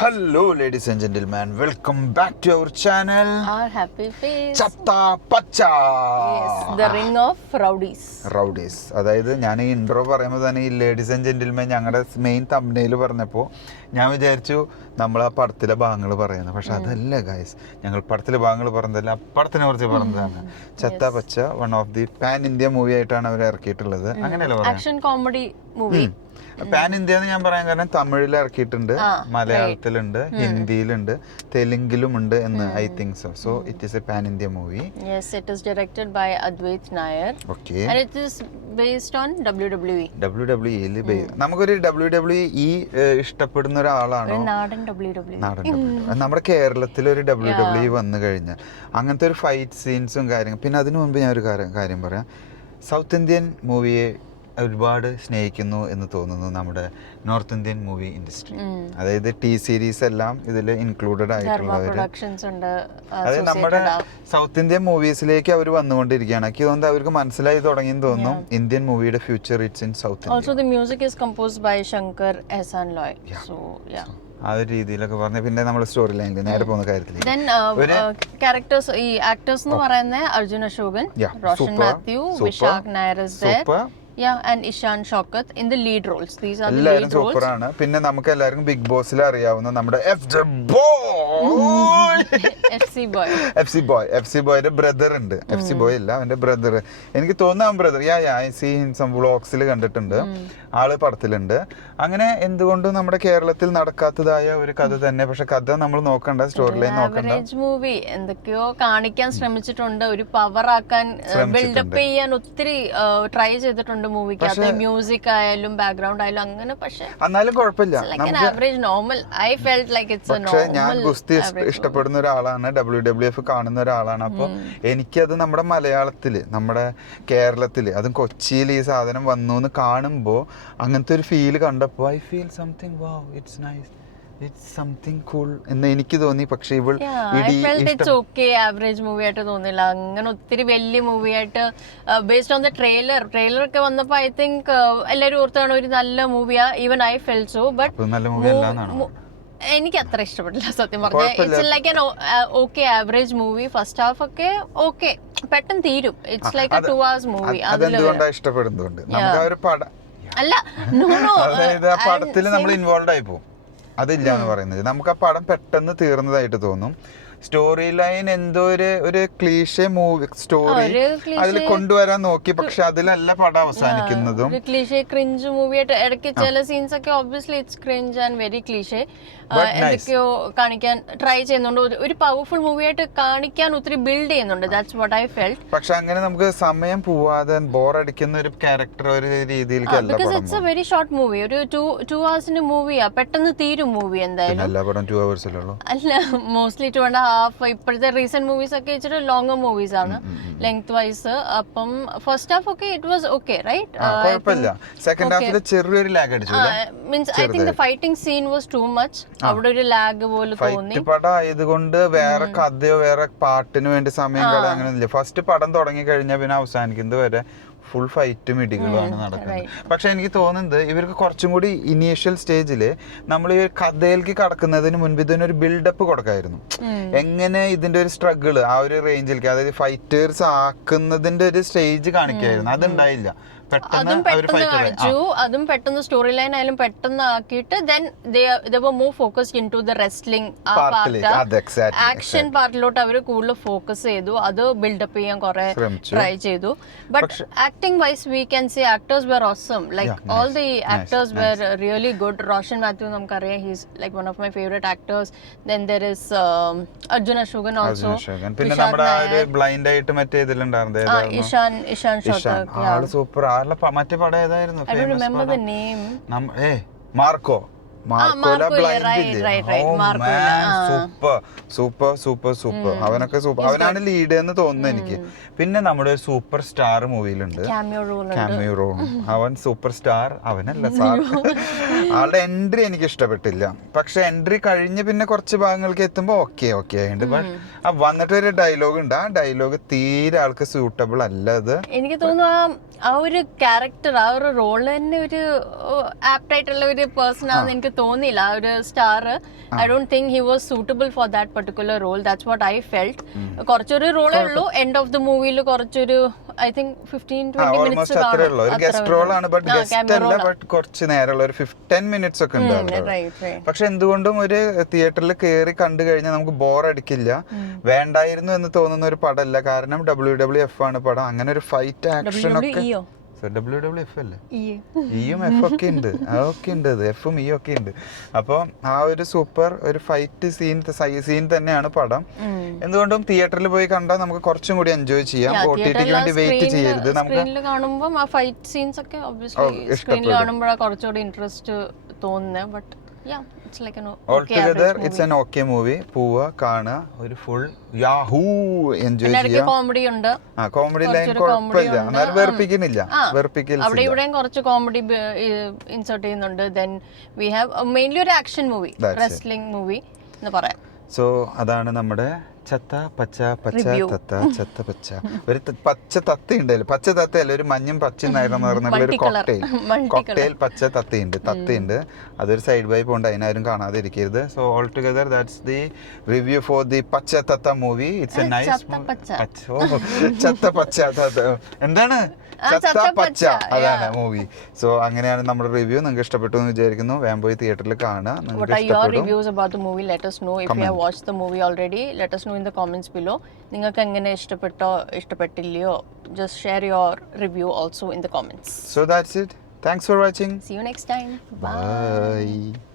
Hello, ladies and gentlemen. Welcome back to our channel. Our happy face. Chatta Pacha. Yes, the ring of rowdies. Rowdies. അതായത് ഞാൻ ഈ intro പറയുമ്പോൾ തന്നെ ഈ ladies and gentlemen ഞങ്ങളുടെ main thumbnail പറഞ്ഞപ്പോൾ ഞാൻ വിചാരിച്ചു നമ്മൾ ആ പടത്തിലെ ഭാഗങ്ങൾ പറയുന്നത്. പക്ഷെ അതല്ല ഗൈസ്, ഞങ്ങൾ പടത്തിലെ ഭാഗങ്ങൾ പറഞ്ഞതല്ല, പടത്തിനെ കുറിച്ച് പറഞ്ഞതാണ്. ചത്ത പച്ച one of the pan India movie ആയിട്ടാണ് അവർ ഇറക്കിയിട്ടുള്ളത്. അങ്ങനെയല്ല പറയാം, Action comedy movie. Pan India എന്ന് ഞാൻ പറയാൻ കാരണം തമിഴിൽ ഇറക്കിയിട്ടുണ്ട്, മലയാളത്തിലുണ്ട്, ഹിന്ദിയിലുണ്ട്, തെലുങ്കിലും ഉണ്ട് എന്ന് I think so. So it is A pan India movie. Yes, it is directed by Advait Nair. Okay. And it is based on WWE. WWE നമുക്കൊരു WWE ഇഷ്ടപ്പെടുന്ന ഒരാളാണോ? നാടൻ WWE. നാടൻ WWE. നമ്മുടെ കേരളത്തിൽ ഒരു WWE വന്നു കഴിഞ്ഞാൽ അങ്ങനത്തെ ഒരു ഫൈറ്റ് സീൻസും കാര്യങ്ങളും. പിന്നെ അതിനു മുമ്പ് ഞാൻ ഒരു കാര്യം പറയാം. സൗത്ത് ഇന്ത്യൻ മൂവിയെ ഒരുപാട് സ്നേഹിക്കുന്നു എന്ന് തോന്നുന്നു നമ്മുടെ നോർത്ത് ഇന്ത്യൻ മൂവി ഇൻഡസ്ട്രി. അതായത് ടി സീരീസ് എല്ലാം ഇതിൽ ഇൻക്ലൂഡഡ് ആയിട്ടുള്ളവര്, അതായത് നമ്മുടെ സൗത്ത് ഇന്ത്യൻ മൂവീസിലേക്ക് അവർ വന്നുകൊണ്ടിരിക്കുകയാണ്. എനിക്ക് തോന്നുന്നത് അവർക്ക് മനസ്സിലായി തുടങ്ങിയെന്ന് തോന്നുന്നു ഇന്ത്യൻ മൂവിയുടെ future it's in south India. Also the music is composed by Shankar Ehsan Loy. So yeah. ആ ഒരു രീതിയിലൊക്കെ പറഞ്ഞ പിന്നെ നമ്മൾ സ്റ്റോറി ലൈനിൽ നേരെ പോകുന്ന കാര്യത്തിലേക്ക്. Then characters, ഈ actors എന്ന് പറയുന്നത് Arjun Ashokan, Roshan Mathew, Vishakh Nair is there. Yeah, and Ishan Shaukat in the lead roles. These are the lead roles. Super ആണ്. പിന്നെ നമുക്ക് എല്ലാവർക്കും ബിഗ് ബോസിൽ അറിയാവുന്ന നമ്മുടെ എഫ് സി ബോയുടെ ബ്രദർ ഉണ്ട്. എഫ് സി ബോയ് അല്ല, അവന്റെ ബ്രദർ. എനിക്ക് തോന്നുന്നു brother I see in some വ്ളോഗ്സിൽ കണ്ടിട്ടുണ്ട്. ആള് പടത്തിലുണ്ട്. അങ്ങനെ എന്തുകൊണ്ടും നമ്മുടെ കേരളത്തിൽ നടക്കാത്തതായ ഒരു കഥ തന്നെ. പക്ഷെ കഥ നമ്മൾ നോക്കണ്ട, സ്റ്റോറി ലൈൻ നോക്കണ്ട. മൂവി എന്തൊക്കെയോ കാണിക്കാൻ ശ്രമിച്ചിട്ടുണ്ട്, ഒരു പവർ ആക്കാൻ, ബിൽഡപ്പ് ചെയ്യാൻ ഒത്തിരി ട്രൈ ചെയ്തിട്ടുണ്ട് മൂവിക്ക്. മ്യൂസിക് ആയാലും ബാക്ക്ഗ്രൗണ്ട് ആയാലും അങ്ങനെ. പക്ഷെ എന്നാലും കുഴപ്പമില്ല. പക്ഷെ ഞാൻ ഗുസ്തി ഇഷ്ടപ്പെടുന്ന ഒരാളാണ്, WWF കാണുന്ന ഒരാളാണ്. അപ്പോൾ എനിക്കത് നമ്മുടെ മലയാളത്തില്, നമ്മുടെ കേരളത്തില്, അതും കൊച്ചിയിൽ ഈ സാധനം വന്നു എന്ന് കാണുമ്പോൾ അങ്ങനത്തെ ഒരു ഫീൽ കണ്ടപ്പോൾ I feel something wow, it's nice, it's something cool എന്ന് എനിക്ക് തോന്നി. പക്ഷെ ഇവൾ ആവറേജ് മൂവി ആയിട്ട് തോന്നില്ല. അങ്ങനെ ഒത്തിരി വലിയ മൂവി ആയിട്ട് ബേസ്ഡ് ഓൺ ദ ട്രെയിലർ ഒക്കെ വന്നപ്പോ ഐ തിങ്ക് എല്ലാവരും ഓർത്താണ് ഒരു നല്ല മൂവിയാ. Even I felt so. But എനിക്ക് അത്ര ഇഷ്ടപ്പെട്ടില്ല സത്യം പറഞ്ഞാൽ. It's like an okay average movie. First half ഒക്കെ ഓക്കെ, പെട്ടെന്ന് തീരും. It's like a 2 hours movie. ഇഷ്ടപ്പെടുന്നുണ്ട് അല്ല, അതായത് ആ പടത്തിൽ നമ്മൾ ഇൻവോൾവ് ആയി പോകും. അതില്ല എന്ന് പറയുന്നത്, നമുക്ക് ആ പടം പെട്ടെന്ന് തീർന്നതായിട്ട് തോന്നും. സ്റ്റോറി ലൈൻ എന്തോ ഒരു ക്ലീഷേ മൂവി സ്റ്റോറി അതിൽ കൊണ്ടുവരാൻ നോക്കി, പക്ഷെ അതിലല്ല പടം അവസാനിക്കുന്നതും. ക്ലീഷേ ക്രിഞ്ച് മൂവി ആയിട്ട് ഇടയ്ക്ക് ചില സീൻസ് ഒക്കെ obviously it's cringe and very cliché എന്തൊക്കെയോ കാണിക്കാൻ ട്രൈ ചെയ്യുന്നുണ്ട്. ഒരു പവർഫുൾ മൂവി ആയിട്ട് കാണിക്കാൻ ഒത്തിരി ബിൽഡ് ചെയ്യുന്നുണ്ട്. That's what I felt. പക്ഷെ അങ്ങനെ നമുക്ക് സമയം പോവാതെ ബോർ അടിക്കുന്ന ഒരു ക്യാരക്ടർ ഒരു രീതിയിലേക്ക് അല്ല. Because it's A very short movie. ഒരു 2 hours മൂവിയാ, പെട്ടെന്ന് തീരും മൂവി. എന്തായാലും എല്ലാ പടം 2 hours അല്ല, മോസ്റ്റ്ലി 2.5. ഇപ്പോഴത്തെ റീസെന്റ് മൂവീസ് ഒക്കെ ഇച്ചിരി ലോങ്ങർ മൂവീസ് ആണ് ലെങ്ത് വൈസ്. അപ്പം ഫസ്റ്റ് ഹാഫ് ഒക്കെ ഇറ്റ് വാസ് ഓക്കെ, റൈറ്റ്? കുഴപ്പമില്ല. സെക്കൻഡ് ഹാഫിൽ ചെറിയൊരു ലാഗ് അടിച്ചു. Means I think the fighting scene was too much. അവിടെ ഒരു ലാഗ് പോലെ തോന്നി. പടം ആയതുകൊണ്ട് വേറെ കഥയോ വേറെ പാട്ടിന് വേണ്ടി സമയം കളയാൻ അങ്ങനെയൊന്നുമില്ല. ഫസ്റ്റ് പടം തുടങ്ങി കഴിഞ്ഞാൽ പിന്നെ അവസാനിക്കുന്നത് വരെ ഫുൾ ഫൈറ്റും ഇടികളുമാണ് നടക്കുന്നത്. പക്ഷെ എനിക്ക് തോന്നുന്നത് ഇവർക്ക് കുറച്ചും കൂടി ഇനീഷ്യൽ സ്റ്റേജില് നമ്മൾ ഈ കഥയിലേക്ക് കടക്കുന്നതിന് മുൻപ് ഇതിനൊരു ബിൽഡപ്പ് കൊടുക്കായിരുന്നു. എങ്ങനെ ഇതിന്റെ ഒരു സ്ട്രഗിൾ ആ ഒരു റേഞ്ചിലേക്ക്, അതായത് ഫൈറ്റേഴ്സ് ആക്കുന്നതിന്റെ ഒരു സ്റ്റേജ് കാണിക്കായിരുന്നു. അതുണ്ടായില്ല. അതും പെട്ടെന്ന് കാണിച്ചു. അതും പെട്ടെന്ന് സ്റ്റോറി ലൈൻ ആയാലും പെട്ടെന്ന് ആക്കിയിട്ട് they were more focused into the wrestling action പാർട്ടിലോട്ട് അവർ കൂടുതൽ ഫോക്കസ് ചെയ്തു. അത് ബിൽഡപ്പ് ചെയ്യാൻ കുറെ ട്രൈ ചെയ്തു. But acting wise we can say actors were awesome. Like all the actors were really good. Roshan Mathew നമുക്കറിയാം, he's like one of my favourite actors. Then there is Arjun Ashokan also. പിന്നെ നമ്മുടെ ബ്ലൈൻഡ് ആയിട്ട് മറ്റേ ഇതിലുണ്ടായിരുന്നു ഇഷാൻ ഷോട്ടക്. സൂപ്പർ. മറ്റേ പടം ഏതായിരുന്നു? മാർക്കോ. സൂപ്പർ. അവനൊക്കെ super. അവനാണ് ലീഡ് എന്ന് തോന്നുന്നു എനിക്ക്. പിന്നെ നമ്മുടെ സൂപ്പർ സ്റ്റാർ മൂവിയിലുണ്ട് ക്യാമിയോ റോൾ. അവൻ സൂപ്പർ സ്റ്റാർ, അവനല്ല സാർ. ആളുടെ എൻട്രി എനിക്ക് ഇഷ്ടപ്പെട്ടില്ല. പക്ഷെ എൻട്രി കഴിഞ്ഞ് പിന്നെ കുറച്ച് ഭാഗങ്ങൾക്ക് എത്തുമ്പോ ഓക്കെ ആയിട്ട്. ബട്ട് വന്നിട്ട് ഒരു ഡയലോഗ് ഉണ്ട്, ആ ഡയലോഗ് തീരെ ആൾക്ക് സ്യൂട്ടബിൾ അല്ല. അത് എനിക്ക് തോന്നുന്നു ആ ഒരു ക്യാരക്ടർ, ആ ഒരു റോള് തന്നെ ഒരു ആപ്റ്റ് ആയിട്ടുള്ള ഒരു പേഴ്സൺ ആണെന്ന് എനിക്ക് തോന്നിയില്ല ആ ഒരു star. I don't think he was suitable for that particular role. That's what I felt. കുറച്ചൊരു റോളേ ഉള്ളൂ. എൻഡ് ഓഫ് ദ മൂവിയിൽ കുറച്ചൊരു ഐ തിങ്ക് 15-20 മിനിറ്റ്സ് ഒരു ഗസ്റ്റ് റോൾ ആണ്. ബട്ട് ഗസ്റ്റ് അല്ല, ബട്ട് കുറച്ച് നേരമുള്ള ഒരു 10 മിനിറ്റ്സ് ഒക്കെ ഉണ്ട്. പക്ഷെ എന്തുകൊണ്ടും ഒരു തിയേറ്ററിൽ കയറി കണ്ടു കഴിഞ്ഞാൽ നമുക്ക് ബോർ അടിക്കില്ല. വേണ്ടായിരുന്നു എന്ന് തോന്നുന്ന ഒരു പടമല്ല. കാരണം WWF ആണ് പടം. അങ്ങനെ ഒരു ഫൈറ്റ് ആക്ഷൻ ഒക്കെ WWF അല്ലേ, ഇയും എഫ് ഒക്കെ ഉണ്ട്, അതൊക്കെ ഉണ്ട്, എഫും ഇ ഒക്കെ ഉണ്ട്. അപ്പോൾ ആ ഒരു സൂപ്പർ ഒരു ഫൈറ്റ് സീൻ തന്നെയാണ് പടം. എന്തുകൊണ്ടും തിയേറ്ററിൽ പോയി കണ്ടാൽ നമുക്ക് കുറച്ചും കൂടി എൻജോയ് ചെയ്യാം. OTTക്ക് വേണ്ടി വെയിറ്റ് ചെയ്യരുത്. നമുക്ക് കാണുമ്പോൾ ആ ഫൈറ്റ് സീൻസ് ഒക്കെ ഒബ്വിയസ്ലി സ്ക്രീനിൽ കാണുമ്പോഴാണ് കുറച്ചുകൂടി ഇൻട്രസ്റ്റ് തോന്നുന്നത്. But altogether it's an okay movie. പോവുക, കാണുക, ഒരു ഫുൾ യാഹൂ എൻജോയ് ചെയ്യാം. കോമഡി ഉണ്ട്, കോമഡി ലൈൻ കുഴപ്പമില്ല, എന്നാലും വെറുപ്പിക്കുന്നില്ല. അവിടെ ഇവിടെയും കുറച്ച് കോമഡി ഇൻസേർട്ട് ചെയ്യുന്നുണ്ട്. ദെൻ വി ഹാവ് മെയിൻലി ഒരു ആക്ഷൻ മൂവി, റെസ്ലിംഗ് മൂവി എന്ന് പറയാം. സോ അതാണ് നമ്മുടെ ചത്ത പച്ച പച്ച തത്ത ചത്ത പച്ച. ഒരു പച്ച തത്ത ഉണ്ടല്ലോ, പച്ച തത്തയല്ല, ഒരു മഞ്ഞും പച്ചയും നായിരുന്നു പറഞ്ഞ ഒരു കോക്ടെയിൽ പച്ച തത്തയുണ്ട്. അതൊരു സൈഡ് വൈപ്പ് ഉണ്ട്, അതിനാരും കാണാതെ ഇരിക്കരുത്. So all together that's the review for the Pacha Thatha movie. It's A nice ചത്ത പച്ച എന്താണ് ചത്ത പച്ച, അതാണ് മൂവി. സോ അങ്ങനെയാണ് നമ്മുടെ റിവ്യൂ. നിങ്ങൾക്ക് ഇഷ്ടപ്പെട്ടു എന്ന് വിചാരിക്കുന്നു. വേഗം പോയി തിയേറ്ററിൽ കാണുക. in the comments below. നിങ്ങൾക്ക് എങ്ങനെ ഇഷ്ടപ്പെട്ടില്ലയോ, just share your review also in the comments. So that's it. Thanks for watching. See you next time. Bye.